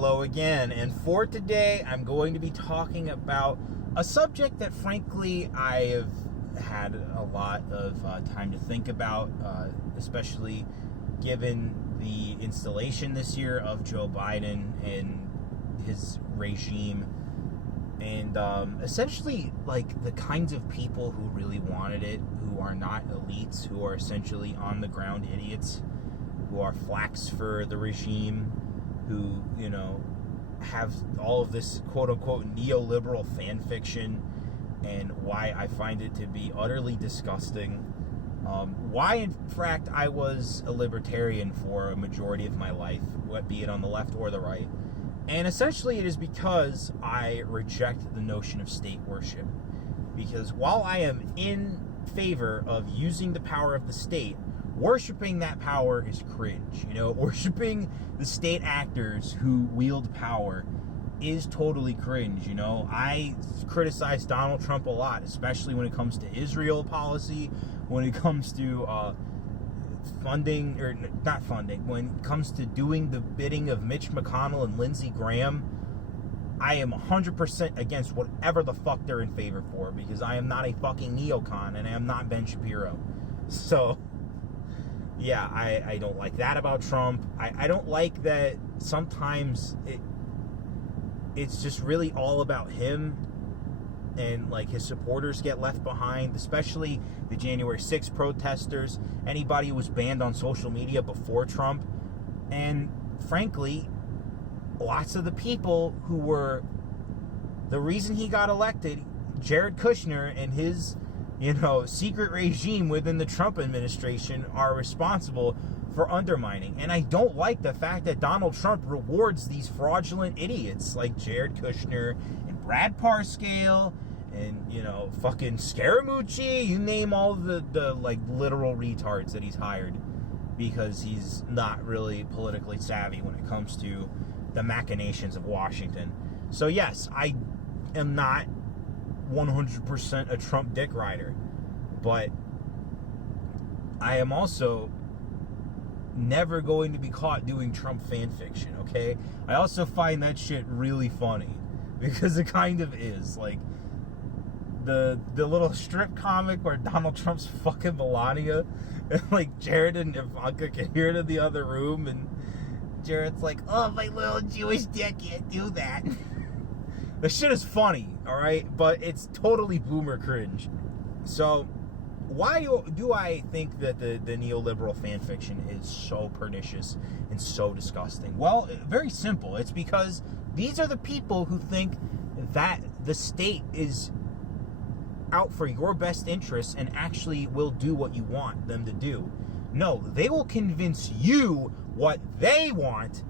Hello again, and for today I'm going to be talking about a subject that frankly I have had a lot of time to think about, especially given the installation this year of Joe Biden and his regime, and essentially like the kinds of people who really wanted it, who are not elites, who are essentially on the ground idiots, who are flacks for the regime, who, you know, have all of this quote-unquote neoliberal fan fiction, and why I find it to be utterly disgusting. Why, in fact, I was a libertarian for a majority of my life, be it on the left or the right. And essentially it is because I reject the notion of state worship. Because while I am in favor of using the power of the state, worshiping that power is cringe. You know, worshiping the state actors who wield power is totally cringe. You know, I criticize Donald Trump a lot, especially when it comes to Israel policy, when it comes to funding, or not funding, when it comes to doing the bidding of Mitch McConnell and Lindsey Graham. I am 100% against whatever the fuck they're in favor for, because I am not a fucking neocon and I am not Ben Shapiro. So yeah, I don't like that about Trump. I don't like that sometimes it's just really all about him, and like his supporters get left behind, especially the January 6th protesters, anybody who was banned on social media before Trump. And frankly, lots of the people who were the reason he got elected, Jared Kushner and his, you know, secret regime within the Trump administration, are responsible for undermining. And I don't like the fact that Donald Trump rewards these fraudulent idiots like Jared Kushner and Brad Parscale and, you know, fucking Scaramucci. You name all the like literal retards that he's hired, because he's not really politically savvy when it comes to the machinations of Washington. So yes, I am not 100% a Trump dick rider, but I am also never going to be caught doing Trump fan fiction, okay? I also find that shit really funny, because it kind of is. Like the little strip comic where Donald Trump's fucking Melania, and like Jared and Ivanka can hear it in the other room, and Jared's like, "Oh, my little Jewish dick can't do that." The shit is funny, alright? But it's totally boomer cringe. So, why do I think that the neoliberal fanfiction is so pernicious and so disgusting? Well, very simple. It's because these are the people who think that the state is out for your best interests and actually will do what you want them to do. No, they will convince you what they want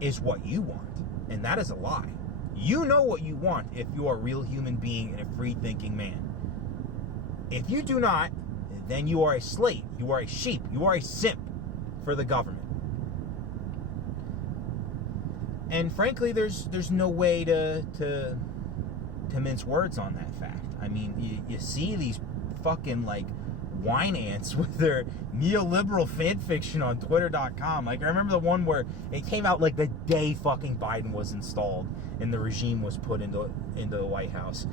is what you want. And that is a lie. You know what you want if you are a real human being and a free-thinking man. If you do not, then you are a slave. You are a sheep. You are a simp for the government. And frankly, there's no way to mince words on that fact. I mean, you see these fucking like wine ants with their neoliberal fan fiction on Twitter.com. Like, I remember the one where it came out like the day fucking Biden was installed and the regime was put into the White House.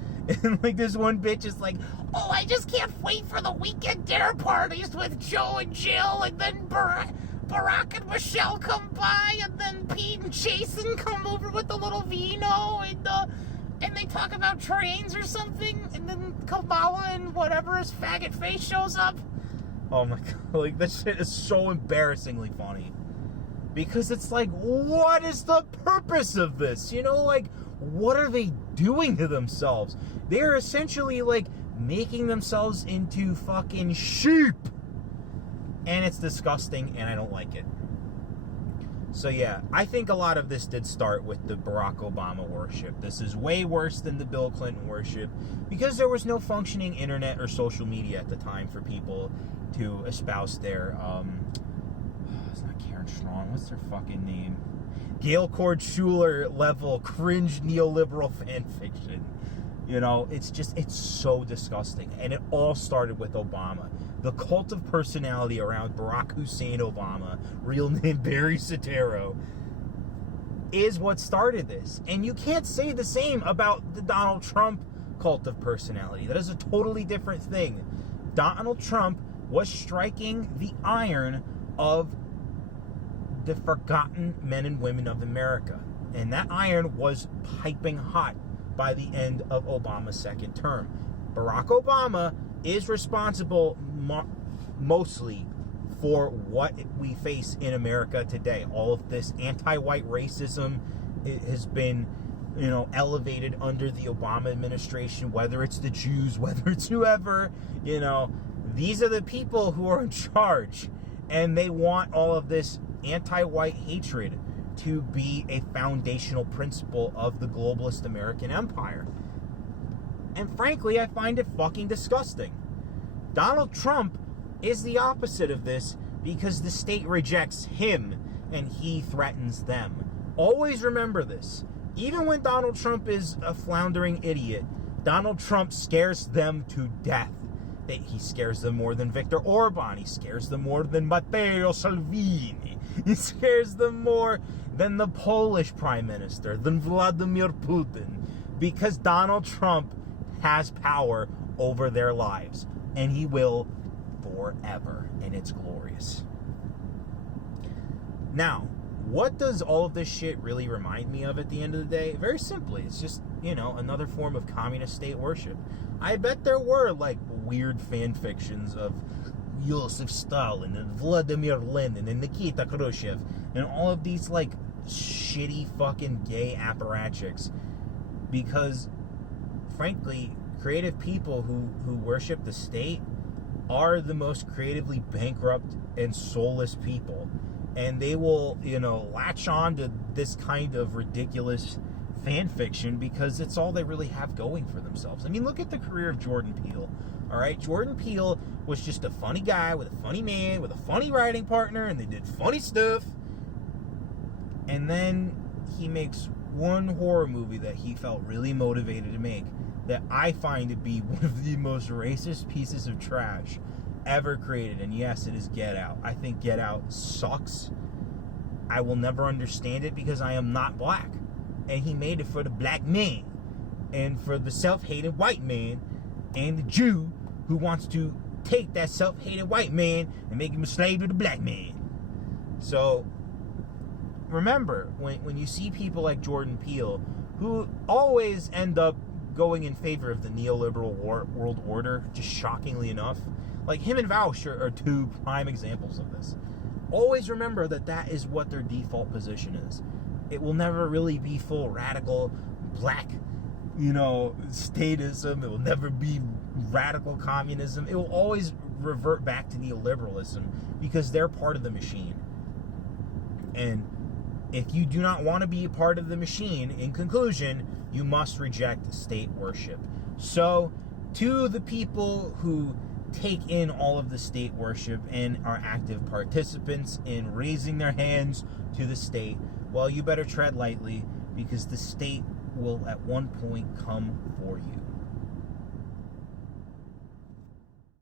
And like this one bitch is like, "Oh, I just can't wait for the weekend dinner parties with Joe and Jill, and then Barack and Michelle come by, and then Pete and Jason come over with the little vino, and they talk about trains or something, and then Kamala and whatever his faggot face shows up." Oh my god, like, this shit is so embarrassingly funny. Because it's like, what is the purpose of this? You know, like, what are they doing to themselves? They're essentially, like, making themselves into fucking sheep. And it's disgusting, and I don't like it. So yeah, I think a lot of this did start with the Barack Obama worship. This is way worse than the Bill Clinton worship, because there was no functioning internet or social media at the time for people to espouse their, it's not Karen Strong, what's their fucking name? Gail Cord Schuler level cringe neoliberal fan fiction. You know, it's so disgusting. And it all started with Obama. The cult of personality around Barack Hussein Obama, real name Barry Soetoro, is what started this. And you can't say the same about the Donald Trump cult of personality. That is a totally different thing. Donald Trump was striking the iron of the forgotten men and women of America. And that iron was piping hot by the end of Obama's second term. Barack Obama is responsible mostly for what we face in America today. All of this anti-white racism has been, elevated under the Obama administration, whether it's the Jews, whether it's whoever, these are the people who are in charge, and they want all of this anti-white hatred to be a foundational principle of the globalist American empire. And frankly, I find it fucking disgusting. Donald Trump is the opposite of this because the state rejects him and he threatens them. Always remember this. Even when Donald Trump is a floundering idiot, Donald Trump scares them to death. He scares them more than Viktor Orban. He scares them more than Matteo Salvini. He scares them more than the Polish Prime Minister, than Vladimir Putin. Because Donald Trump has power over their lives. And he will forever. And it's glorious. Now, what does all of this shit really remind me of at the end of the day? Very simply, it's just, another form of communist state worship. I bet there were, weird fan fictions of Joseph Stalin and Vladimir Lenin and Nikita Khrushchev and all of these, shitty fucking gay apparatchiks. Because, frankly, creative people who worship the state are the most creatively bankrupt and soulless people. And they will, latch on to this kind of ridiculous fan fiction because it's all they really have going for themselves. I mean, look at the career of Jordan Peele. All right, Jordan Peele was just a funny guy with a funny man, with a funny writing partner, and they did funny stuff. And then he makes one horror movie that he felt really motivated to make that I find to be one of the most racist pieces of trash ever created. And yes, it is Get Out. I think Get Out sucks. I will never understand it because I am not black. And he made it for the black man and for the self-hating white man and the Jew who wants to take that self-hating white man and make him a slave to the black man. So remember, when you see people like Jordan Peele who always end up going in favor of the neoliberal world order, just shockingly enough, like him and Vaush are two prime examples of this. Always remember that is what their default position is. It will never really be full radical black, statism. It will never be radical communism. It will always revert back to neoliberalism because they're part of the machine. And if you do not want to be a part of the machine, in conclusion, you must reject state worship. So, to the people who take in all of the state worship and are active participants in raising their hands to the state, well, you better tread lightly because the state will at one point come for you.